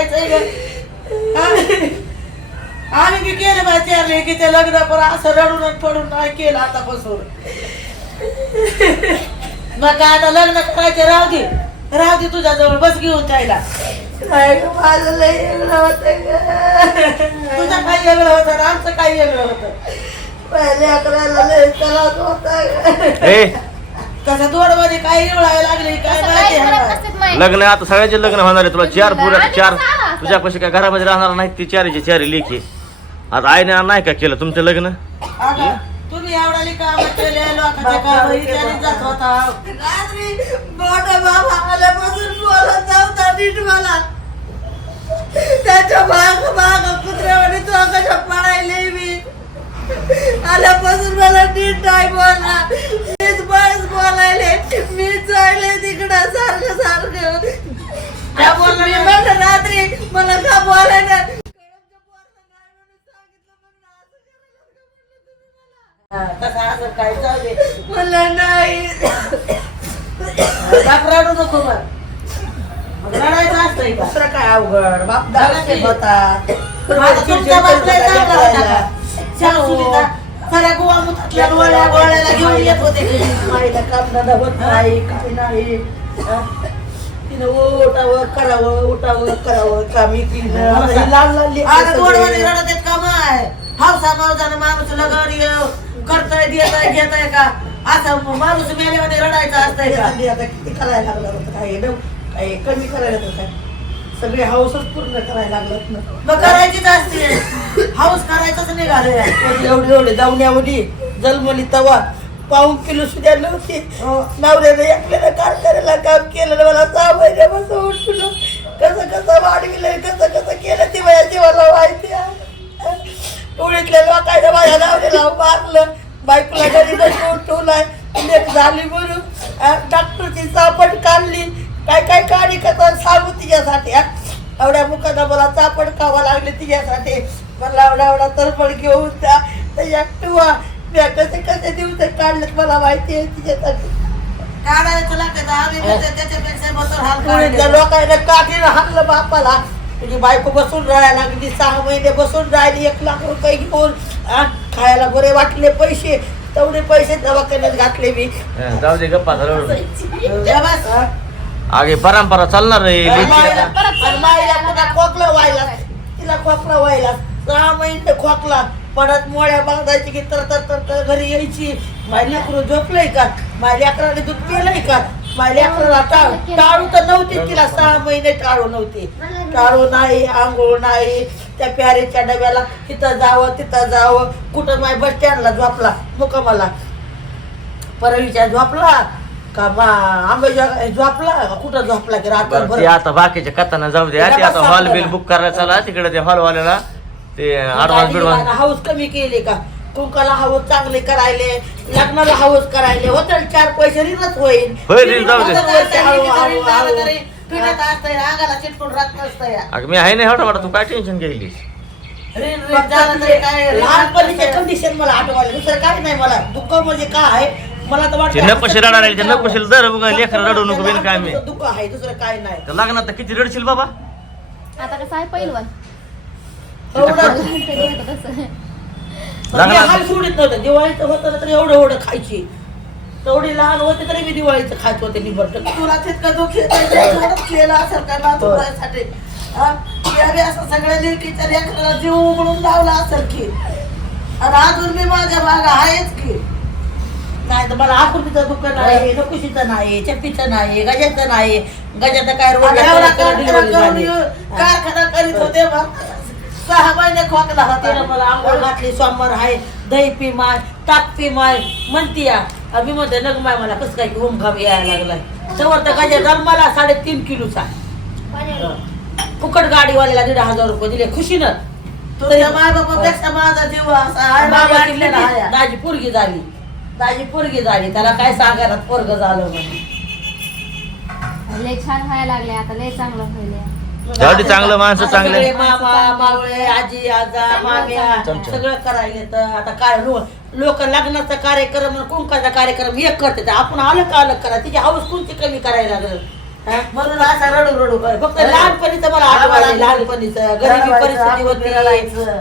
करायचंय आम्ही की केलं बा चारले की त्या लग्न पण असं रडून पडून नाही केलं आता बसून मग आता लग्न करायचे राहू दे. राहू दे तुझ्या जवळ बस घेऊन जायला माझं लय वेगळं तुझं काही वेगळं होतं आमचं काही वेगळं होतं. पहिल्या अकराला लय तलाव होता कसं काय लागली काय माहिती. लग्न आता सगळ्याचे लग्न होणार आहे तुला. चार आधी चार? तुझ्यापाशी काय घरामध्ये राहणार नाही ती चारीचे चारी लेखी. आता आईने नाही का केलं तुमचं लग्न? आता तुम्ही एवढा काम केले लोकांच्या काम इत्यादी जात होता. रात्री मोठा बाबा आल्यापासून बोलत नव्हता नीट मला. त्याच्या तो पडायले मी. आल्यापासून मला नीट नाही बोलला. बळच बोलायले. मी चालले तिकडं सारखं सारखं. मी? म्हणलं रात्री मला का बोलायला? काय जाऊ दे मला नाही. बाप रडू नको मग मग रडायचं असतंय का दुसरं काय अवघड? बाप दाराचे होता. आता तुमचा बाप लय चांगला होता का? सासूलीचा साऱ्या गोवा मुतातल्या गोळ्या गोळ्याला घेऊन येत होते. माईला काम धंदा होत नाही काय नाही? तिनं करावं उठावं करावं कामी लहान गोडवाने. रडत आहेत का माय? हावसा मावसानं माणूस लगन करताय देताय घेताय का? असं माणूस मेल्यावाने रडायचं असतंय का? किती करायला लागलं होतं काय कमी करायला होतं. काय सगळे हाऊसच पूर्ण करायला लागलं ना. मग करायचीच असते. हाऊस करायचंच निघाले एवढे एवढे जाऊन जन्मली तवा. पाऊन किलो सुद्धा नव्हती. नवऱ्याने एकट्यानं कारखान्याला काम केलं मला सहा महिन्यापासून उठलं कसं कसं वाढविलं कसं कसं केलं ते माझ्या जीवाला माहिती उडीतल्या लोकांना माझ्या नवऱ्याला मारलं. बायकोला घरी बसवून ठेवलाय. झाली म्हणून. डॉक्टरची चापट काढली. काय काय काढी कथा सांगू तिच्यासाठी हा? एवढ्या मुखाला मला चापड खावा लागली तिच्यासाठी. मला एवढा एवढा तरपड घेऊन त्या त्याच्या टुवा मी कसे कसे दिवस काढलेत मला माहिती आहे तिच्यासाठी. काढले. लोकांना काठीनं हाणलं बापाला. तुझी बायको बसून राहायला लागली सहा महिने बसून राहिली एक लाख रुपये घेऊन. खायला बरे वाटले पैसे. तेवढे पैसे दवाखान्यात घातले मी. जाऊ दे गप्पा. हा? आगे परंपरा चालणार रे आणि लेकी आता. खोकला व्हायला. तिला खोकला व्हायला. सहा महिने खोकला. पडत मोळ्या बांधायची की तर तर तर तर घरी यायची. माझ्या लेकरू झोपलंय का? माझ्या लेकराने दूध पिलंय का? माझ्या लेकराला टाळ टाळू तर नव्हती तिला सहा महिने टाळू नव्हती. टाळू नाही आंघोळ नाही. त्या प्यारेच्या डब्याला तिथं जावं तिथं जावं. कुठं माय बस स्टँडला झोपला? मुकामाला. परळीच्या झोपला. का आंब्याच्या झोपला का? कुठं झोपला की बरं, ते रात्रभर आता बाकीच्या कथाना जाऊ दे. ते आता हॉल बिल बुक करायला चला. तिकडे ते हॉल वाल्याला ते ऍडव्हान्स बिडव्हान्स हाऊस कमी केले का? कुंकाला हाऊस चांगले करायले लग्नाला हाऊस करायले. होतं चार पैसे रिनच होईल. जाऊ दे. चिटकून राहत. अगं मी आहे नाही वाटत तू काय टेन्शन झालं तरी काय लहानपणीचे कंडिशन मला आठवायला दुसरं काय नाही मला. दुःख म्हणजे काय आहे? मला तर ते वाटतं नकोशी रडायला लागली, ते नकोशी दर बघा लेकर रडू नको बिन काय मी दुःख आहे दुसरं काय नाही. तर लग्नात तर किती रडशील बाबा? आता कसं आहे पहिलवान एवढं कधी होतं तसं. लग्नात- हाल सोडित नव्हतं. दिवाळीचं होतं ना तर एवढं एवढं खायची. तेवढी लहान होते तरी मी दिवाळीचं खायचं होते मी बरं तुला तितकं दुःख केलं असेल का. हा? की अरे असं सगळ्या लेकीच्या लेकराला जीव उघडून लावला असेल की. आणि अजून मी माझ्या मागं आहेच की. नाही तर मला आकृतीचं दुःख नाही नकुशीचं नाही चप्पीचं नाही गजाचं नाही. गजाचं काय कारखाना करीत होते सहा महिने खोकला होता. मला आंघोळ घातली सोमवार आहे दही पी माय ताक पी माय म्हणती या आणि मी म्हणते नग माय मला कसं काय ओम घाम यायला लागलाय. तवर तर गजा जन्माला साडेतीन किलोचा फुकट गाडीवाल्याला दीड हजार रुपये दिले खुशीनं. तुझ्या माय बापापेक्षा माझा जीव असा आहे बाबा बाबा आहे. दाजी पोरगी झाली. दाजी पोरगी झाली. त्याला काय सांगायला पोरग झालं म्हणून. लय छान व्हायला लागले आता लय चांगलं व्हायला जाऊ दे, चांगलं माणसं आता चांगले. सगळे मामा मावळे आजी आजा माम्या चमचा. सगळं करायले तर आता काय लोक लग्नाचा कार्यक्रम आणि कुंकाचा कार्यक्रम एक करते. आपण अलग अलग करा. तिची हाऊस कोणती कमी करायला लागलं? हा? म्हणून असा रडू रडू कर. फक्त लहानपणीचं मला आठवण आली लहानपणीचं. गरीबी परिस्थिती होती.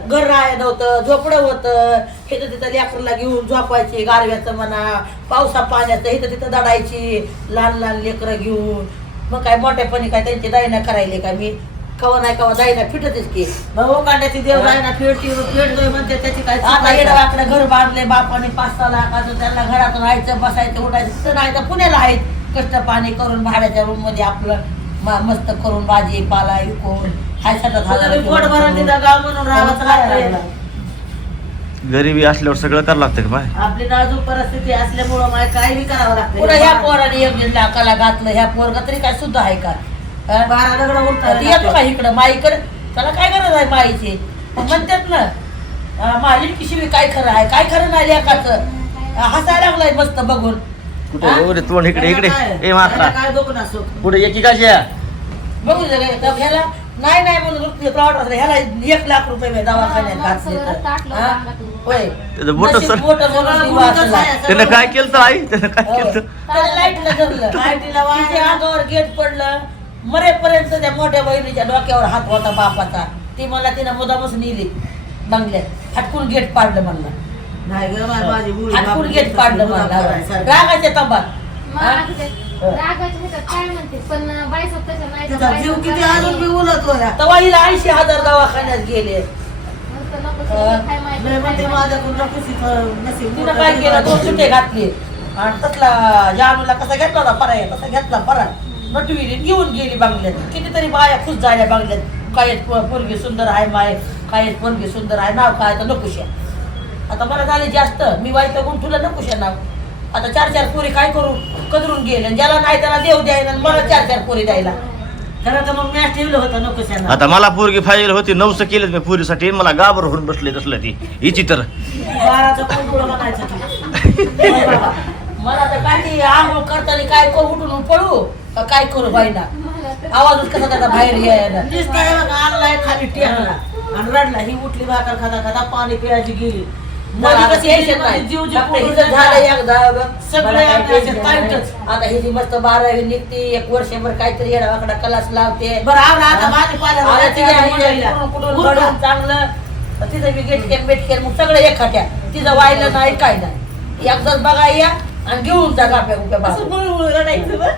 घर राहाय नव्हतं झोपडं होतं. इथं तिथं लेकरला घेऊन झोपायची गारव्याचं म्हणा पावसा पाण्याचं इथं तिथं दडायची. लहान लहान लेकरं घेऊन. मग काय मोठ्यापणी काय त्यांची दायना करायले का मी? कवा नाही कवा दायना फिटतच की. भाऊ कांड्याची देव आहे ना फेडती फेडतोय म्हणते त्याची काय आता का? वाकडं घर बांधले बापाने पाच सहा लाखाचं त्यांना घरात राहायचं बसायचं उठायचं. तिथं नाही तर पुण्याला आहेत. कष्ट पाणी करून भाड्याच्या रूममध्ये आपलं मा- मस्त करून भाजी पाला विकून हाय तुला बी पोट भरून तिथं गाव म्हणून राहावंच लागतंय. गरिबी असल्यावर सगळं करावं लागतं का बाय आपली नाजूक परिस्थिती असल्यामुळं मला काही बी करावं पुढे ह्या लागतं पोराने एक जण लाकाला घातलं ह्या पोरगा तरी काय सुद्धा आहे का? हा? बारा दगड ती येतो का उठतात इकडं? माईकडे? त्याला काय गरज आहे माईची? मग म्हणतात ना अं, मालिक शिवी काय खरं आहे? काय खरं नाही लेकाचं हसायला लागलाय मस्त बघून. कुठे? एवढे तोंड इकडे इकडे. ए मात्रा काय नसो? पुढे बघू जरा ह्याला. नाही नाही म्हणून ह्याला एक लाख रुपये मी दवाखान्यात हा. हा? सर-. त्यानं काय केलं तर आई? त्यानं काय केलं? लाईटला लाईटीला अंगावर गेट पडलं. मरेपर्यंत त्या मोठ्या बहिणीच्या डोक्यावर हात होता बापाचा. ती मला तिनं मुदामच नेली. बंगल्यात. हटकून गेट पाडलं म्हणलं. नाही ग माझी पाडलं. रागाच्या तंबात रागाच्या ह्याच्यात काय म्हणते? पण बायसप तसं नाही तर तिचा जीव बायसप किती करायला अजून बी उलट होया. तेव्हा हिला ऐंशी हजार दवाखान्यात गेले. नुसतं नको सगळं काय माहिती नाही म्हणते काय माझ्याकडून नकोच इथं नशीब तिनं काय केलं? दोन सुटे घातले. आणि तसला जानूला कसा घेतला होता पराय तसा घेतला परा. नटविली घेऊन गेली बंगल्यात. कितीतरी बाया खुश झाल्या बंगल्यात. काय पोरगी सुंदर आहे माय काय पोरगी सुंदर आहे नाव काय तर नकुशा आता मला झाले जास्त. मी वाईट गुण तुला नकुशा नाव आता चार चार पोरी काय करू? कदरून गेले ज्याला नाही त्याला देव द्यायला आणि मला चार चार पोरी द्यायला. खरं तर मग मॅच ठेवलं होतं नकोशानं आता मला पोरगी फाईल होती नऊस केलेत मी पोरीसाठी मला गाबर होऊन बसले तसलं ती. हिची तर. बाराचं कोण पुढं म्हणायचं ते. होय बाबा. मला तर काय ते आंघोळ करताना काय करू उठून पडू का काय करू आवाजच कसा त्याचा बाहेर यायला. बघा, आणलाय खाली टेकला. आणि रडला. ही उठली भाकर खाता खाता पाणी पियाची गेली. आता हिची मस्त बारावी निघते एक वर्षभर काहीतरी येडा वाकडा कलास लावते. चांगलं. तिचं बी गेटकेन बेटकेन मग सगळं एक खाट्या तिचं वाहिलं नाही काय नाही. एकदाच बघा या आणि घेऊन जा रडायचं बरं.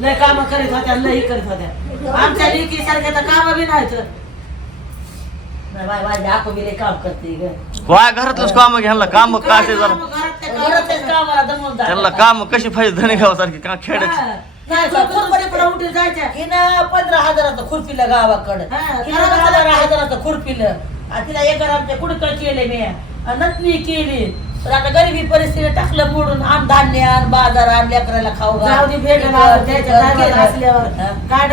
लय काम करीत होत्या लई करीत होत्या. आमच्या लेकी सारख्या तर काम बी नाही, माझी लय काम करते ग काय घरातलंच काम घ्यायला काम काय ते जरा घरातच कामाला दमून जाते. त्यांना काम कशी पाहिजे धनी गावासारखी का खेळायची नाही, खुरपणी पुढे उठून जायच्या हिनं पंधरा हजाराचं खुरपिलं गावाकडं. हा, हिनं गावाकडं पंधरा काय? हजाराचं खुरपिलं. आणि तिला एक आमच्या कुडकं केले मी. आणि नथनी केली. तर आता गरिबी परिस्थिती टाकलं मोडून आण धान्य आण बाजार आण लेकराला खाऊ घाल. जाऊ दे असल्यावर हा. काय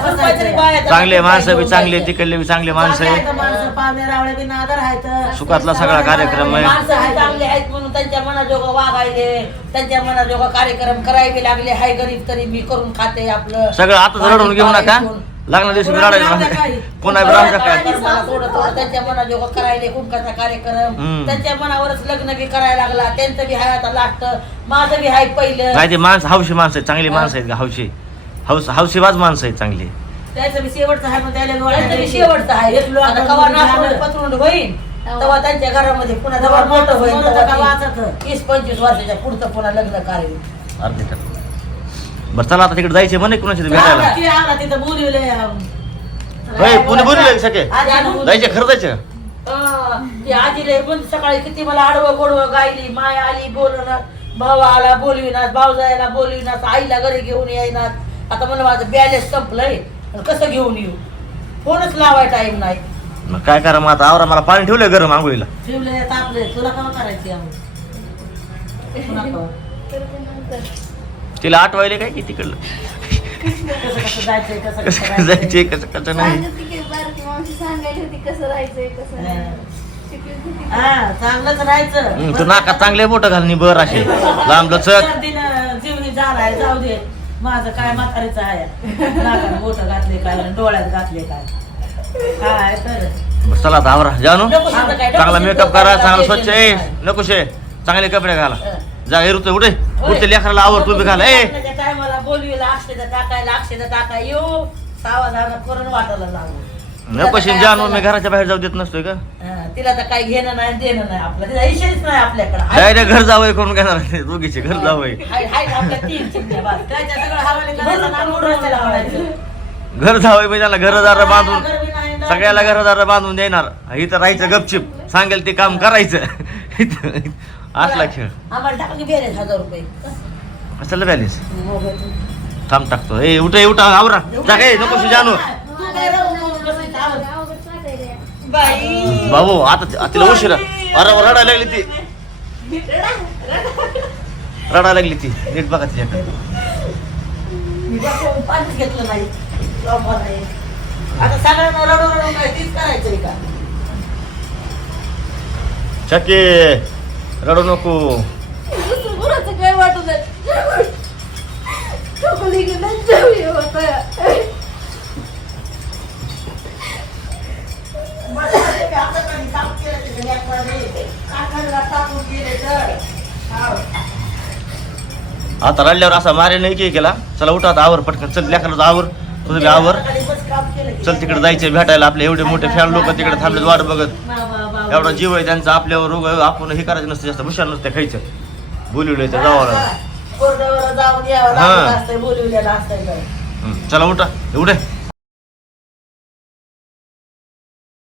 बसायचं. बाया तर चांगले माणसं बी चांगले. तिकडले बी चांगले माणसं चांगले आहे आहेत माणसं पाहुणे रावळे बी नादर आहेत सुखातला सगळा कार्यक्रम आहे. माणसं आहे चांगले आहेत म्हणून त्यांच्या मनाजोगं वागायले त्यांच्या मनाजोगं कार्यक्रम करायला लागले हाय गरीब तरी मी करून खाते आपलं सगळं आता रडून घेऊ नका लग्ना दिवशी रडायचं काही. पुन्हा बी राहू काय मला थोडं थोडं त्यांच्या मनाजोगं करायले कुंकाचा कार्यक्रम. त्यांच्या मनावरच लग्न बी करायला लागला. त्यांचं बी हाय आता लागत माझं बी हाय पहिलं. नाही ते माणसं हौशी माणसं आहेत. चांगली माणसं आहेत का हौशी हौस हौशीबाज माणसं आहेत चांगली. त्याचं बी शेवटचं आहे पण त्याला त्यांचं बी शेवटचं आहे एक लोक आता कवा झालं. पत्रुंड होईल तेव्हा. त्यांच्या घरामध्ये पुन्हा जेव्हा मोठं होईल तेव्हा? तीस पंचवीस वर्षाच्या पुढचं पुन्हा लग्न कार्य अर्धे बरं चला आता तिकडे जायचे म्हणे कुणाच्या इथे भेटायला. तिथं बोलवले होय पुणे बोलले सगळे? जायचे खरं जायचं आजीले पण सकाळी किती मला आडवं गोडवं गायली माया आली बोलवणार भाऊ आला बोलविनास भाऊ जायला बोलविनास आईला घरी घेऊन येईनास आता मला माझं बॅलेन्स संपलंय कसं घेऊन येऊ? फोनच लावाय टाइम नाही. मग काय करा मग आता आवरा मला पाणी ठेवलंय गरम आंघोळीला. ठेवले तापले तुला का करायची आम्ही तिला आठवायले काय की तिकडलं? कसं कसं जायचंय कसं कसं नाही? सांगत होती की बारकी मावशी सांगायली होती कसं राहायचंय कसं नाही. शिकवीत होती. हा चांगलंच राहायचं. हम्म, तू नाका चांगले बोट घालणी बर असे लांब लचक सर्दीनं जीवनी झालाय जाऊ दे. माझं काय म्हातारीचं आहे. नाकात बोट घातले काय डोळ्यात घातले काय. काय तर. चला जानू नको काय, नको चांगला मेकअप काय, करा चांगला स्वच्छ आहे नाही. नकोशे चांगले कपडे घाला. जा हे ऋतू उठे उठते लेकराला आवर तू बी घाल ए. टायमाला बोलवीला अक्षदा टाकायला अक्षदा टाका येऊ सावधान करून वाटायला जाऊ नकोशी जाणून मी घराच्या बाहेर जाऊ देत नसतोय का? हा, तिला तर काही घेणं नाही देणं नाही आपलं. तिला इशेच नाही आपल्याकडे. डायरेक्ट घर जावं करून घेणार नाही दोघीचे घर जावं हाय हाय आपल्या तीन चिमण्या बस. त्याच्या सगळं हवाले करायचं आणि. घर जावं म्हणजे त्याला घरदार बांधून. सगळ्याला घरदार बांधून देणार. इथं राहायचं गपचिप. सांगेल ते काम करायचं. इथं- असला खेळ आम्हाला हजार रुपये असलं बॅलेन्स. थांब टाकतो ए उठ उठ आवरा जा काय नको. बाई बाबू आता तिला उशिरा अरे रडायला लागली ती रडायला लागली ती नीट बघा तिच्याकडे पाणीच घेतलं नाही लवकर नाही. आता सगळ्यांना रडू रडू काय तीच करायचंय का चके रडू नको. काय वाटतं आता रडल्यावर असा मारे नाही की केला. चला उठा आता आवर पटकन. चल लेकराचं आवर. तुझं आवर. चल तिकडे जायचे भेटायला. आपले एवढे मोठे फॅन लोक तिकडे थांबलेत वाट बघत. एवढा जीव आहे त्यांचा आपल्यावर रोग आहे, आपण हे करायचं नसतं जास्त हुशार नसतं खायचं. बोलवलं तर जावं लागलं कोरड्यावर जाऊन यावं हा. लागत असतंय बोलवलेलं असतंय. काय हं, चला उठा उठे.